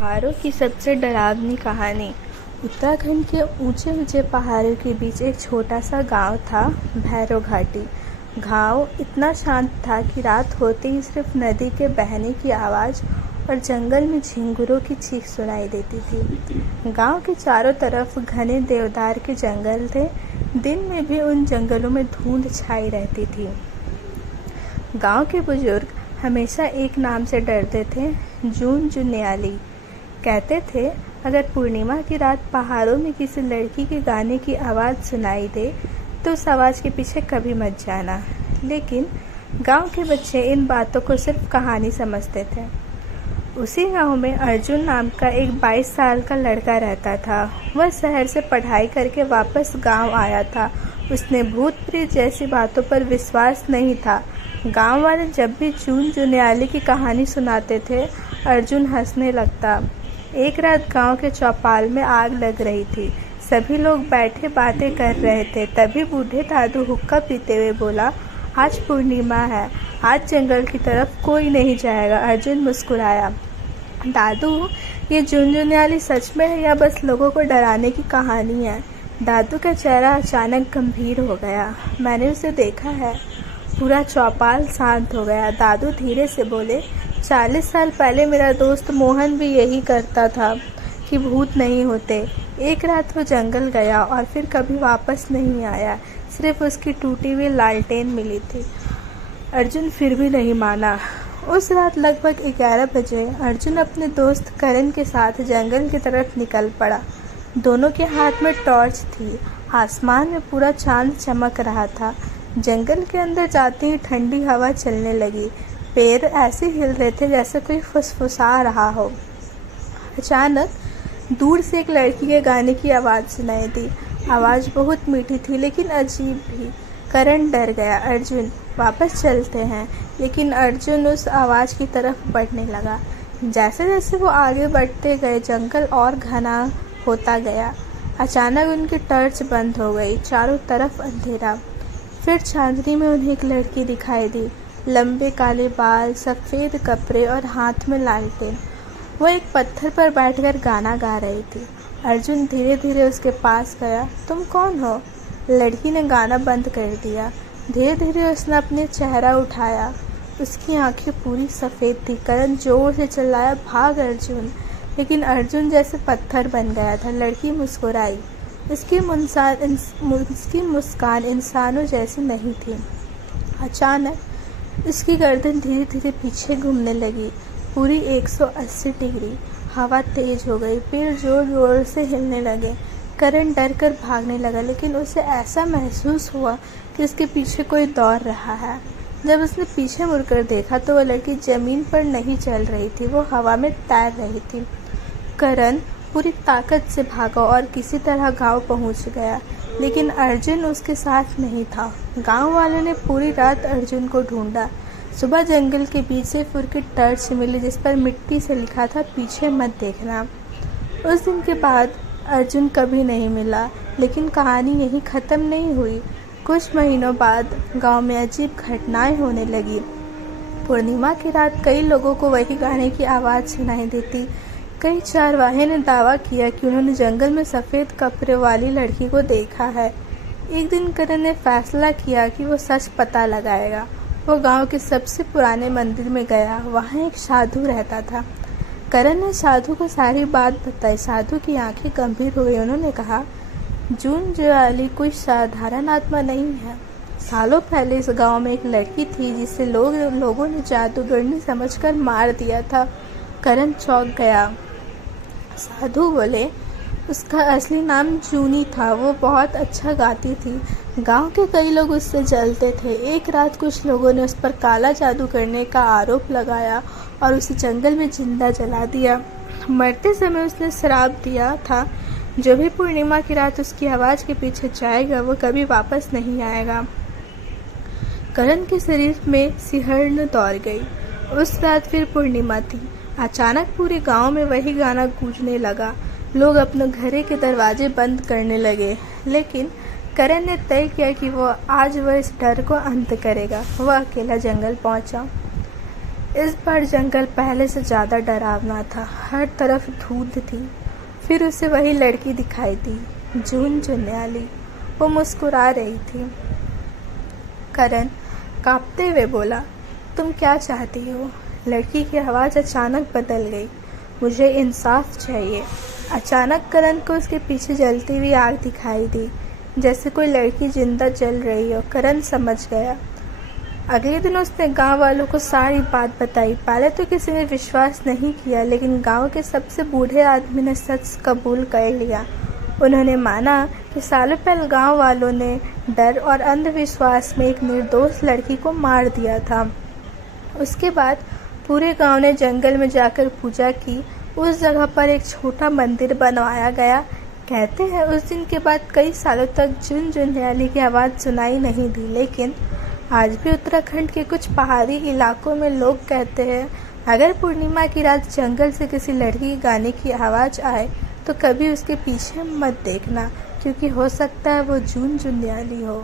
पहाड़ों की सबसे डरावनी कहानी। उत्तराखंड के ऊंचे ऊंचे पहाड़ों के बीच एक छोटा सा गांव था, भैरव घाटी। गांव इतना शांत था कि रात होते ही सिर्फ नदी के बहने की आवाज़ और जंगल में झिंगुरों की चीख सुनाई देती थी। गांव के चारों तरफ घने देवदार के जंगल थे। दिन में भी उन जंगलों में धुंध छाई रहती थी। गांव के बुजुर्ग हमेशा एक नाम से डरते थे, जून जुनियाली। कहते थे, अगर पूर्णिमा की रात पहाड़ों में किसी लड़की के गाने की आवाज़ सुनाई दे तो उस आवाज़ के पीछे कभी मत जाना। लेकिन गांव के बच्चे इन बातों को सिर्फ कहानी समझते थे। उसी गांव में अर्जुन नाम का एक 22 साल का लड़का रहता था। वह शहर से पढ़ाई करके वापस गांव आया था। उसने भूत प्रेत जैसी बातों पर विश्वास नहीं था। गांव वाले जब भी जून जुनियाली की कहानी सुनाते थे, अर्जुन हंसने लगता। एक रात गांव के चौपाल में आग लग रही थी। सभी लोग बैठे बातें कर रहे थे। तभी बूढ़े दादू हुक्का पीते हुए बोला, आज पूर्णिमा है, आज जंगल की तरफ कोई नहीं जाएगा। अर्जुन मुस्कुराया। दादू, ये जुनजुनियाली सच में है या बस लोगों को डराने की कहानी है? दादू का चेहरा अचानक गंभीर हो गया। मैंने उसे देखा है। पूरा चौपाल शांत हो गया। दादू धीरे से बोले, 40 साल पहले मेरा दोस्त मोहन भी यही करता था कि भूत नहीं होते। एक रात वो जंगल गया और फिर कभी वापस नहीं आया। सिर्फ उसकी टूटी हुई लालटेन मिली थी। अर्जुन फिर भी नहीं माना। उस रात लगभग 11 बजे अर्जुन अपने दोस्त करण के साथ जंगल की तरफ निकल पड़ा। दोनों के हाथ में टॉर्च थी। आसमान में पूरा चांद चमक रहा था। जंगल के अंदर जाते ही ठंडी हवा चलने लगी। पेड़ ऐसे हिल रहे थे जैसे कोई फुसफुसा रहा हो। अचानक दूर से एक लड़की के गाने की आवाज़ सुनाई दी। आवाज़ बहुत मीठी थी लेकिन अजीब भी। करण डर गया। अर्जुन, वापस चलते हैं। लेकिन अर्जुन उस आवाज़ की तरफ बढ़ने लगा। जैसे जैसे वो आगे बढ़ते गए, जंगल और घना होता गया। अचानक उनकी टॉर्च बंद हो गई। चारों तरफ अंधेरा। फिर चांदनी में उन्हें एक लड़की दिखाई दी। लंबे काले बाल, सफ़ेद कपड़े और हाथ में लालटेन। वो एक पत्थर पर बैठकर गाना गा रही थी। अर्जुन धीरे धीरे उसके पास गया। तुम कौन हो? लड़की ने गाना बंद कर दिया। धीरे धीरे उसने अपने चेहरा उठाया। उसकी आंखें पूरी सफ़ेद थी। करण जोर से चिल्लाया, भाग अर्जुन! लेकिन अर्जुन जैसे पत्थर बन गया था। लड़की मुस्कुराई। उसकी मुस्कान इंसानों जैसी नहीं थी। अचानक उसकी गर्दन धीरे धीरे पीछे घूमने लगी, पूरी 180 डिग्री। हवा तेज हो गई। पेड़ जोर जोर से हिलने लगे। करण डर कर भागने लगा, लेकिन उसे ऐसा महसूस हुआ कि उसके पीछे कोई दौड़ रहा है। जब उसने पीछे मुड़कर देखा तो वह लड़की जमीन पर नहीं चल रही थी, वो हवा में तैर रही थी। करण पूरी ताकत से भागा और किसी तरह गांव पहुंच गया, लेकिन अर्जुन उसके साथ नहीं था। गांव वालों ने पूरी रात अर्जुन को ढूंढा। सुबह जंगल के बीच से फुर्की टॉर्च मिली जिस पर मिट्टी से लिखा था, पीछे मत देखना। उस दिन के बाद अर्जुन कभी नहीं मिला। लेकिन कहानी यहीं ख़त्म नहीं हुई। कुछ महीनों बाद गांव में अजीब घटनाएं होने लगी। पूर्णिमा की रात कई लोगों को वही गाने की आवाज़ सुनाई देती। कई चारवाहे ने दावा किया कि उन्होंने जंगल में सफ़ेद कपड़े वाली लड़की को देखा है। एक दिन करण ने फैसला किया कि वो सच पता लगाएगा। वो गांव के सबसे पुराने मंदिर में गया। वहाँ एक साधु रहता था। करण ने साधु को सारी बात बताई। साधु की आंखें गंभीर हो गई। उन्होंने कहा, जून जुआली कोई साधारण आत्मा नहीं है। सालों पहले इस गांव में एक लड़की थी जिसे लोगों ने जादूगरनी समझकर मार दिया था। करण चौंक गया। साधु बोले, उसका असली नाम जूनी था। वो बहुत अच्छा गाती थी। गांव के कई लोग उससे जलते थे। एक रात कुछ लोगों ने उस पर काला जादू करने का आरोप लगाया और उसे जंगल में जिंदा जला दिया। मरते समय उसने श्राप दिया था, जो भी पूर्णिमा की रात उसकी आवाज़ के पीछे जाएगा वो कभी वापस नहीं आएगा। करण के शरीर में सिहरन दौड़ गई। उस रात फिर पूर्णिमा थी। अचानक पूरे गांव में वही गाना गूंजने लगा। लोग अपने घरे के दरवाजे बंद करने लगे। लेकिन करण ने तय किया कि आज वह इस डर को अंत करेगा। वह अकेला जंगल पहुंचा। इस बार जंगल पहले से ज़्यादा डरावना था। हर तरफ धुंध थी। फिर उसे वही लड़की दिखाई दी, झुनझुनयाली। वो मुस्कुरा रही थी। करण कांपते हुए बोला, तुम क्या चाहती हो? लड़की की आवाज़ अचानक बदल गई। मुझे इंसाफ चाहिए। अचानक करण को उसके पीछे जलती हुई आग दिखाई दी, जैसे कोई लड़की जिंदा जल रही हो। करण समझ गया। अगले दिन उसने गांव वालों को सारी बात बताई। पहले तो किसी ने विश्वास नहीं किया, लेकिन गांव के सबसे बूढ़े आदमी ने सच कबूल कर लिया। उन्होंने माना कि सालों पहले गांव वालों ने डर और अंधविश्वास में एक निर्दोष लड़की को मार दिया था। उसके बाद पूरे गांव ने जंगल में जाकर पूजा की। उस जगह पर एक छोटा मंदिर बनवाया गया। कहते हैं उस दिन के बाद कई सालों तक झुनझुनयाली की आवाज़ सुनाई नहीं दी, लेकिन आज भी उत्तराखंड के कुछ पहाड़ी इलाकों में लोग कहते हैं, अगर पूर्णिमा की रात जंगल से किसी लड़की के गाने की आवाज़ आए तो कभी उसके पीछे मत देखना, क्योंकि हो सकता है वो झुनझुनयाली हो।